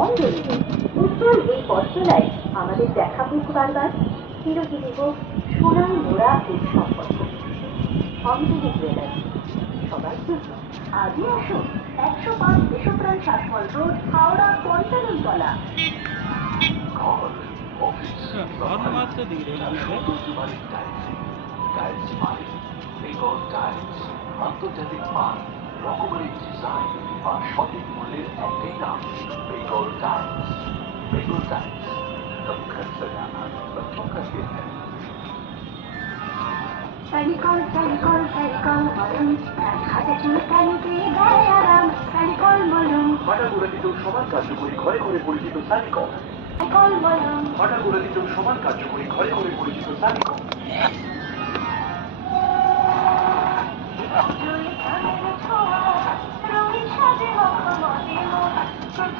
মন্ডলী উজ্জ্বল এই পথচলায় আমাদের দেখা হোক বারবার। চিরজীবী হোক সোনাই মোড়া এই সম্পর্ক। অঞ্জলি জুয়েলার্স সবার জন্য। আজই আসুন 105 দেশপ্রাণ সাতমল রোড, হাওড়া পঞ্চাননতলা। ঘর, অফিস, হর্ন মারতে দিই রে সৌন্দর্যবাড়ির টাইলসে টাইলস মানে বেঙ্গল টাইলস। আন্তর্জাতিক মান, রকমারি ডিজাইন আর সঠিক মূল্যের একটাই নাম, বেঙ্গল টাইলস। বেঙ্গল টাইলস कभी घर सजाना बच्चों का खेल है। ফেভিকল ফেভিকল ফেভিকল মলম, হাতে চুলকানি দিয়ে গায়ে আরাম। ফেভিকল মলম, ফাটাগুড়া দিতেও সমান কার্যকরী, ঘরে ঘরে পরিচিত সানিকল। ফেভিকল মলম। ফাটাগুড়া দিতেও সমান কার্যকরী, ঘরে ঘরে পরিচিত সানিকল। রঙিন সাজে মখমলে মন।